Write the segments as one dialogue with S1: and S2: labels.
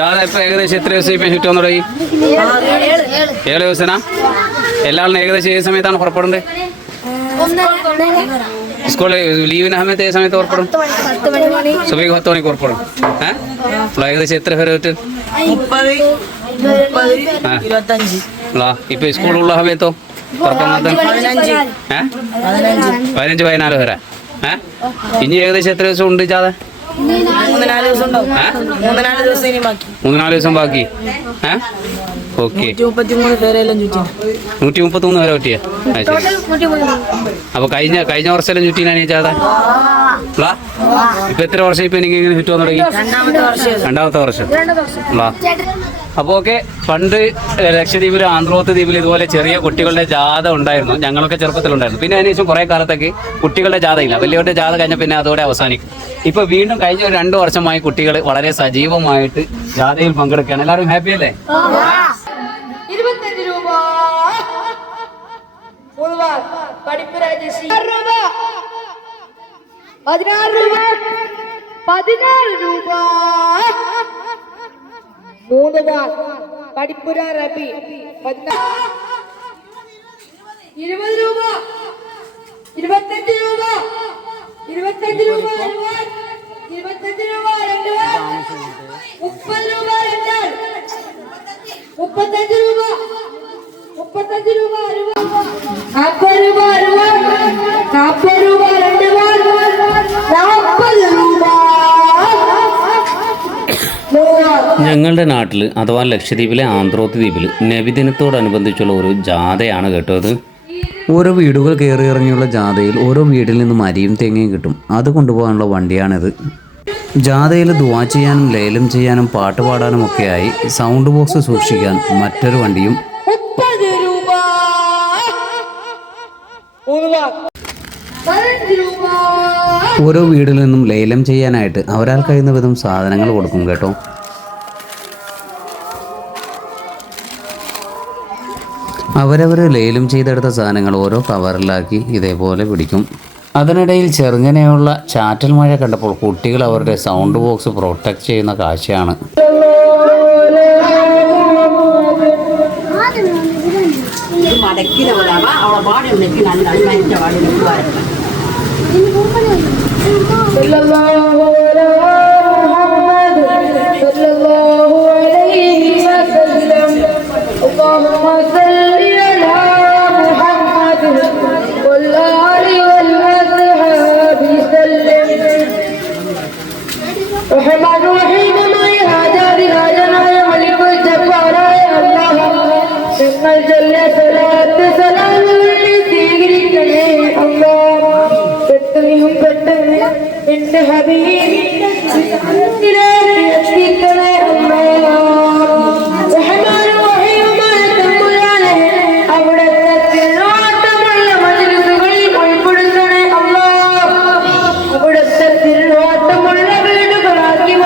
S1: ജാഥ ഇപ്പം ഏകദേശം എത്ര ദിവസം ഇപ്പൊ ചുറ്റാൻ തുടങ്ങി? ഏഴ് ദിവസനാ? എല്ലാവരും ഏകദേശം ഏത് സമയത്താണ് പുറപ്പെടേണ്ടത് സ്കൂളിൽ ലീവിന് സമയത്ത് ഏത് സമയത്ത് പുറപ്പെടും? സുബൈക്ക് പത്ത് മണിക്ക് പുറപ്പെടും. ഏഹ് അപ്പോൾ ഏകദേശം എത്ര പേര് പറ്റും ഇപ്പൊ സ്കൂളുള്ള സമയത്തോ പുറപ്പെടുന്നത്?
S2: പതിനഞ്ച്.
S1: ഏഹ്
S2: പതിനഞ്ച്.
S1: പതിനഞ്ച് പതിനാല് പേരാ? ഏഹ് ഇനി ഏകദേശം എത്ര ദിവസം ഉണ്ട് ജാഥ?
S2: മൂന്ന് നാല് ദിവസം
S1: ഏ?
S2: ദിവസം ഇനി ബാക്കി.
S1: മൂന്നാൽ ദിവസം ബാക്കി. ഓക്കെ.
S2: നൂറ്റി മുപ്പത്തി മൂന്ന്
S1: പേരെ പറ്റിയ? അപ്പൊ കഴിഞ്ഞ കഴിഞ്ഞ വർഷം ചുറ്റിനാണ് ചേട്ടാ വാ? ഇപ്പൊ എത്ര വർഷം ഇപ്പൊ എനിക്ക് ഇങ്ങനെ ചുറ്റുവാൻ തുടങ്ങി?
S2: രണ്ടാമത്തെ വർഷം.
S1: രണ്ടാമത്തെ വർഷം ഒക്കെ പണ്ട് ലക്ഷദ്വീപിലും ആന്ധ്രോത്ത് ദ്വീപിൽ ഇതുപോലെ ചെറിയ കുട്ടികളുടെ ജാഥ ഉണ്ടായിരുന്നു. ഞങ്ങളൊക്കെ ചെറുപ്പത്തിലുണ്ടായിരുന്നു. പിന്നെ അതിനുശേഷം കുറേ കാലത്തേക്ക് കുട്ടികളുടെ ജാഥ ഇല്ല വലിയവരുടെ ജാഥ കഴിഞ്ഞ പിന്നെ അതോടെ അവസാനിക്കും. ഇപ്പൊ വീണ്ടും കഴിഞ്ഞ രണ്ടു വർഷമായി കുട്ടികൾ വളരെ സജീവമായിട്ട് ജാഥയിൽ പങ്കെടുക്കുകയാണ്. എല്ലാവരും ഹാപ്പി അല്ലേ?
S3: ഇരുപത്തഞ്ച് രൂപ. പതിനാറ് രൂപ. പതിനാറ് രൂപ. മൂന്ന് ബാർ പഠിപ്പുര റബി. പതിനാറ് ഇരുപത് രൂപ.
S1: ഞങ്ങളുടെ നാട്ടിൽ അഥവാ ലക്ഷദ്വീപിലെ ആന്ധ്രോത്ത് ദ്വീപിൽ നബിദിനത്തോടനുബന്ധിച്ചുള്ള ഒരു ജാഥയാണ് കേട്ടത്. ഓരോ വീടുകൾ കയറി ഇറങ്ങിയുള്ള ജാഥയിൽ ഓരോ വീട്ടിൽ നിന്നും അരിയും തേങ്ങയും കിട്ടും. അത് കൊണ്ടുപോകാനുള്ള വണ്ടിയാണിത്. ജാഥയിൽ ദുവാ ചെയ്യാനും ലേലം ചെയ്യാനും പാട്ട് പാടാനും ഒക്കെയായി സൗണ്ട് ബോക്സ് സൂക്ഷിക്കാൻ മറ്റൊരു വണ്ടിയും ഓരോ വീടിൽ നിന്നും ലേലം ചെയ്യാനായിട്ട് അവരാൽ കഴിയുന്ന വിധം സാധനങ്ങൾ കൊടുക്കും കേട്ടോ. അവരവർ ലേലം ചെയ്തെടുത്ത സാധനങ്ങൾ ഓരോ കവറിലാക്കി ഇതേപോലെ പിടിക്കും. അതിനിടയിൽ ചെറുങ്ങനെയുള്ള ചാറ്റൽ മഴ കണ്ടപ്പോൾ കുട്ടികൾ അവരുടെ സൗണ്ട് ബോക്സ് പ്രൊട്ടക്ട് ചെയ്യുന്ന കാഴ്ചയാണ്.
S4: മടക്കിന
S3: എന്റെ ഹബീബിലേക്ക് എത്തിക്കണേ അല്ലാഹ് റഹ്മാൻ റഹീമുമായ തമ്പുരാനെ അവിടുത്തെ തിരുവാട്ടമുള്ള മജിലിസുകളിൽ ഉൾപ്പെടുത്തണേ അല്ലാഹ് അവിടുത്തെ തിരുവാട്ടമുള്ള വീടുകളാക്കി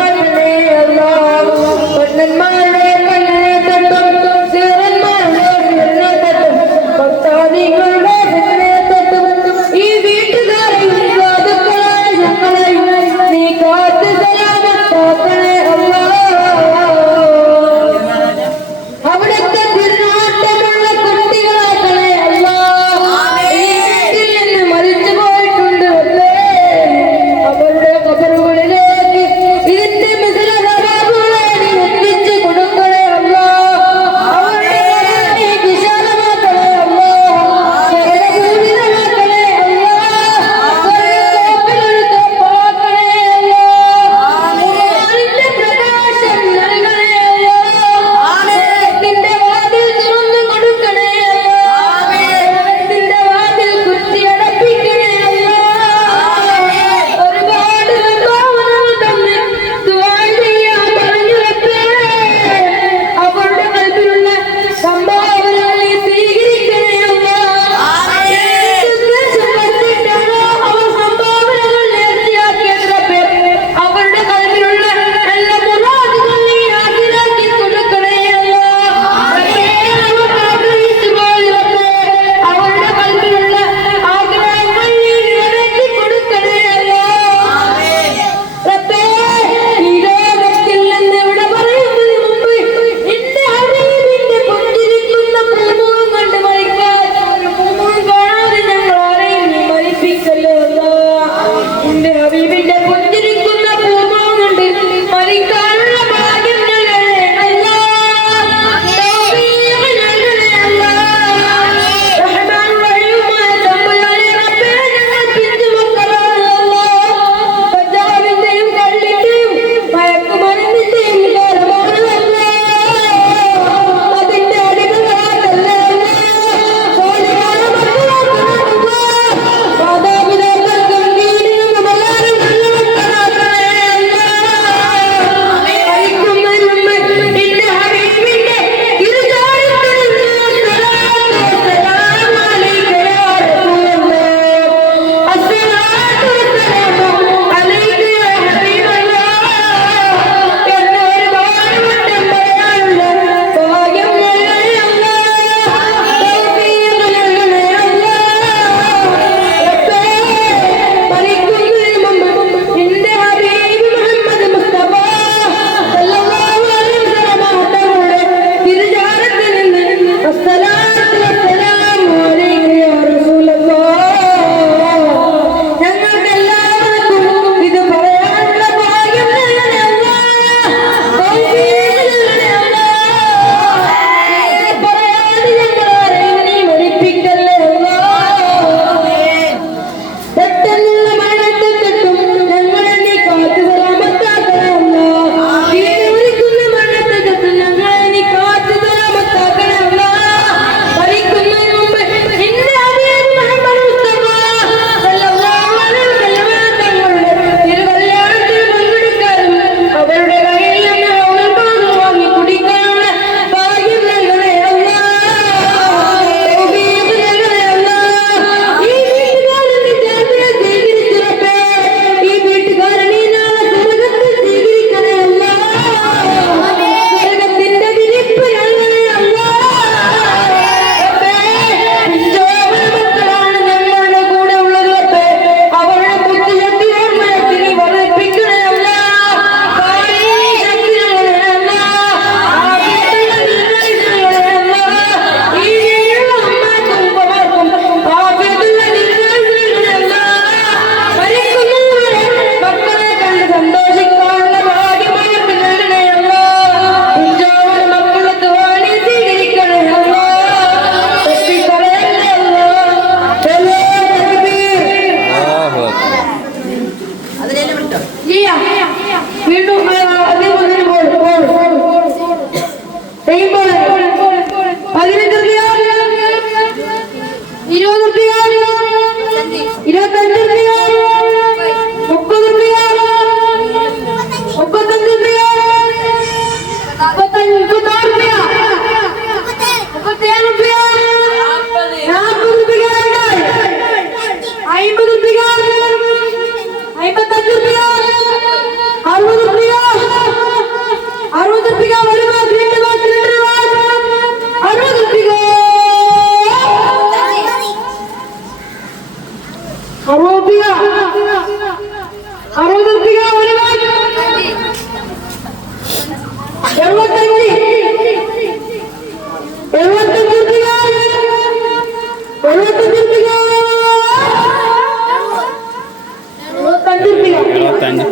S3: എഴുപത്തഞ്ച്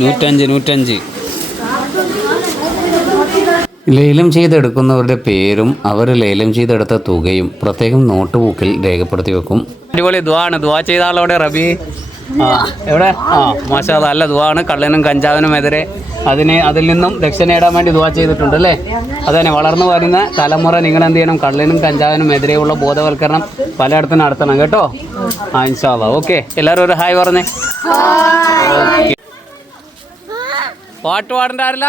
S1: നൂറ്റഞ്ച് നൂറ്റഞ്ച്. ലേലം ചെയ്തെടുക്കുന്നവരുടെ പേരും അവർ ലേലം ചെയ്തെടുത്ത തുകയും പ്രത്യേകം നോട്ട് ബുക്കിൽ രേഖപ്പെടുത്തി വെക്കും. അടിപൊളി ദ്വാണ്. ദ്വാ ചെയ്ത ആളോടെ റബി. ആ എവിടെ? ആ മാഷാ നല്ല ദ്വാണ്. കള്ളനും കഞ്ചാവിനും എതിരെ അതിനെ അതിൽ നിന്നും രക്ഷ നേടാൻ വേണ്ടി ദ്വാ ചെയ്തിട്ടുണ്ട് അല്ലേ? അതന്നെ വളർന്നു വരുന്ന തലമുറ നിങ്ങൾ എന്ത് ചെയ്യണം? കള്ളനും കഞ്ചാവിനും എതിരെയുള്ള ബോധവൽക്കരണം പലയിടത്തും നടത്തണം കേട്ടോ? ആ ഇൻഷാല്ല ഓക്കെ എല്ലാവരും ഒരു ഹായ് പറഞ്ഞേ. പാട്ട് പാടണ്ട ആരില്ല?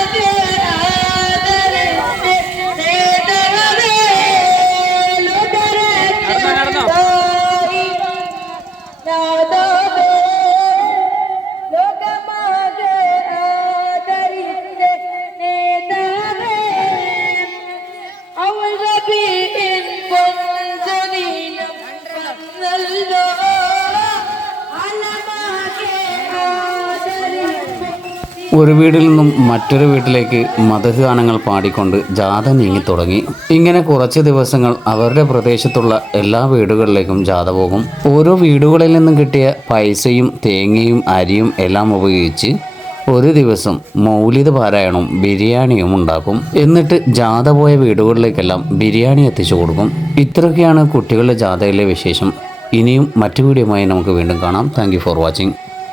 S1: ഒരു വീട്ടിൽ നിന്നും മറ്റൊരു വീട്ടിലേക്ക് മതഹ് ഗാനങ്ങൾ പാടിക്കൊണ്ട് ജാഥ നീങ്ങി തുടങ്ങി ഇങ്ങനെ കുറച്ച് ദിവസങ്ങൾ അവരുടെ പ്രദേശത്തുള്ള എല്ലാ വീടുകളിലേക്കും ജാഥ പോകും. ഓരോ വീടുകളിൽ നിന്നും കിട്ടിയ പൈസയും തേങ്ങയും അരിയും എല്ലാം ഉപയോഗിച്ച് ഒരു ദിവസം മൗലിത പാരായണവും ബിരിയാണിയും ഉണ്ടാക്കും. എന്നിട്ട് ജാഥ പോയ വീടുകളിലേക്കെല്ലാം ബിരിയാണി എത്തിച്ചു കൊടുക്കും. ഇത്രയൊക്കെയാണ് കുട്ടികളുടെ ജാഥയിലെ വിശേഷം. ഇനിയും മറ്റു വീഡിയോയുമായി നമുക്ക് വീണ്ടും കാണാം. Thank for watching